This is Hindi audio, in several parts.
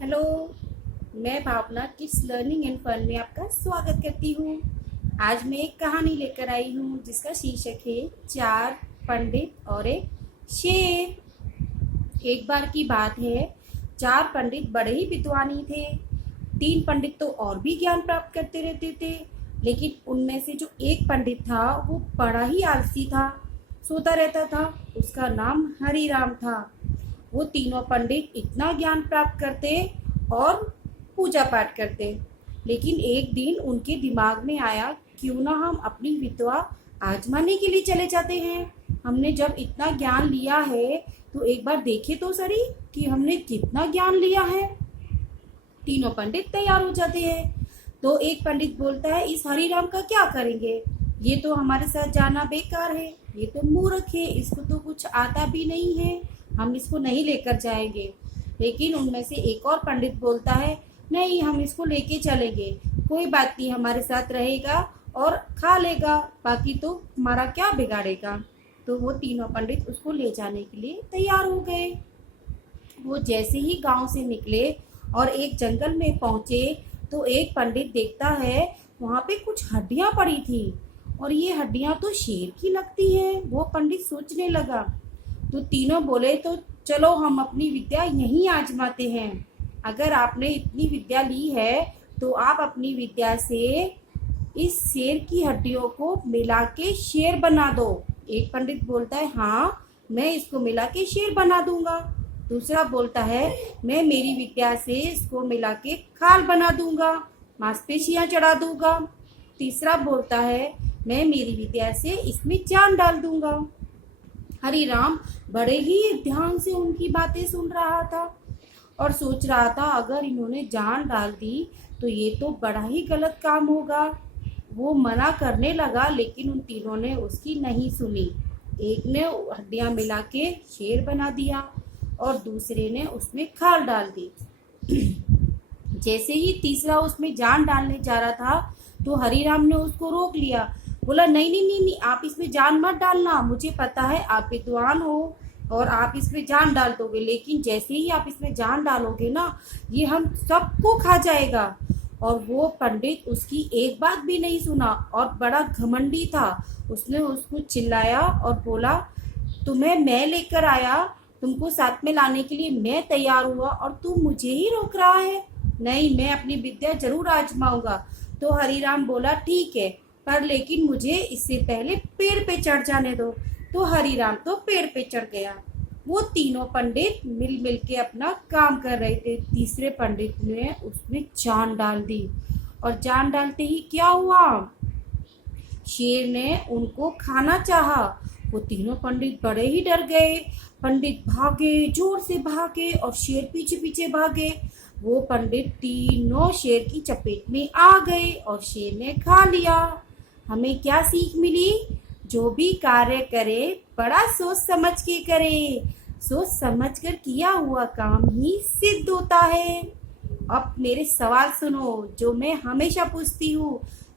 हेलो। मैं भावना किड्स लर्निंग एंड फन में आपका स्वागत करती हूँ। आज मैं एक कहानी लेकर आई हूँ जिसका शीर्षक है चार पंडित और एक शेर। एक बार की बात है, चार पंडित बड़े ही विद्वानी थे। तीन पंडित तो और भी ज्ञान प्राप्त करते रहते थे, लेकिन उनमें से जो एक पंडित था वो बड़ा ही आलसी था, सोता रहता था। उसका नाम हरिराम था। वो तीनों पंडित इतना ज्ञान प्राप्त करते और पूजा पाठ करते, लेकिन एक दिन उनके दिमाग में आया, क्यों ना हम अपनी विद्या आजमाने के लिए चले जाते हैं। हमने जब इतना ज्ञान लिया है तो एक बार देखे तो सही कि हमने कितना ज्ञान लिया है। तीनों पंडित तैयार हो जाते हैं। तो एक पंडित बोलता है, इस हरिराम का क्या करेंगे, ये तो हमारे साथ जाना बेकार है, ये तो मूर्ख है, इसको तो कुछ आता भी नहीं है, हम इसको नहीं लेकर जाएंगे। लेकिन उनमें से एक और पंडित बोलता है, नहीं, हम इसको लेके चलेंगे, कोई बात नहीं, हमारे साथ रहेगा और खा लेगा, बाकी तो हमारा क्या बिगाड़ेगा। तो वो तीनों पंडित उसको ले जाने के लिए तैयार हो गए। वो जैसे ही गांव से निकले और एक जंगल में पहुंचे तो एक पंडित देखता है वहां पे कुछ हड्डियां पड़ी थी, और ये हड्डियां तो शेर की लगती है। वो पंडित सोचने लगा। तो तीनों बोले, तो चलो हम अपनी विद्या यहीं आजमाते हैं। अगर आपने इतनी विद्या ली है तो आप अपनी विद्या से इस शेर की हड्डियों को मिला के शेर बना दो। एक पंडित बोलता है, हाँ, मैं इसको मिला के शेर बना दूंगा। दूसरा बोलता है, मैं मेरी विद्या से इसको मिला के खाल बना दूंगा, मांसपेशियां चढ़ा दूंगा। तीसरा बोलता है, मैं मेरी विद्या से इसमें जान डाल दूंगा। हरिराम बड़े ही ध्यान से उनकी बातें सुन रहा था और सोच रहा था, अगर इन्होंने जान डाल दी तो ये तो बड़ा ही गलत काम होगा। वो मना करने लगा, लेकिन उन तीनों ने उसकी नहीं सुनी। एक ने हड्डियां मिला के शेर बना दिया और दूसरे ने उसमें खाल डाल दी। जैसे ही तीसरा उसमें जान डालने जा रहा था तो हरिराम ने उसको रोक लिया। बोला, नहीं नहीं नहीं नहीं, आप इसमें जान मत डालना, मुझे पता है आप विद्वान हो और आप इसमें जान डाल दोगे, लेकिन जैसे ही आप इसमें जान डालोगे ना, ये हम सबको खा जाएगा। और वो पंडित उसकी एक बात भी नहीं सुना और बड़ा घमंडी था। उसने उसको चिल्लाया और बोला, तुम्हें मैं लेकर आया, तुमको साथ में लाने के लिए मैं तैयार हुआ और तू मुझे ही रोक रहा है। नहीं, मैं अपनी विद्या जरूर आजमाऊंगा। तो हरिराम बोला, ठीक है, पर लेकिन मुझे इससे पहले पेड़ पे चढ़ जाने दो। तो हरिराम तो पेड़ पे चढ़ गया। वो तीनों पंडित मिल के अपना काम कर रहे थे। तीसरे पंडित ने उसमें जान डाल दी, और जान डालते ही क्या हुआ, शेर ने उनको खाना चाहा। वो तीनों पंडित बड़े ही डर गए। पंडित भागे, जोर से भागे, और शेर पीछे पीछे भागे। वो पंडित तीनों शेर की चपेट में आ गए और शेर ने खा लिया। हमें क्या सीख मिली, जो भी कार्य करे बड़ा सोच समझ के करे, सोच समझ कर किया हुआ काम ही सिद्ध होता है। अब मेरे सवाल सुनो जो मैं हमेशा पूछती हूँ।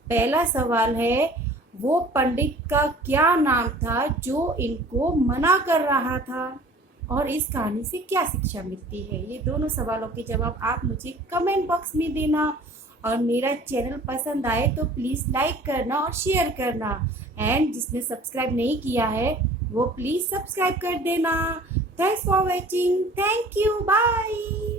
पहला सवाल है, वो पंडित का क्या नाम था जो इनको मना कर रहा था, और इस कहानी से क्या शिक्षा मिलती है। ये दोनों सवालों के जवाब आप मुझे कमेंट बॉक्स में देना। और मेरा चैनल पसंद आए तो प्लीज़ लाइक करना और शेयर करना, एंड जिसने सब्सक्राइब नहीं किया है वो प्लीज़ सब्सक्राइब कर देना। Thanks for watching. Thank you. Bye.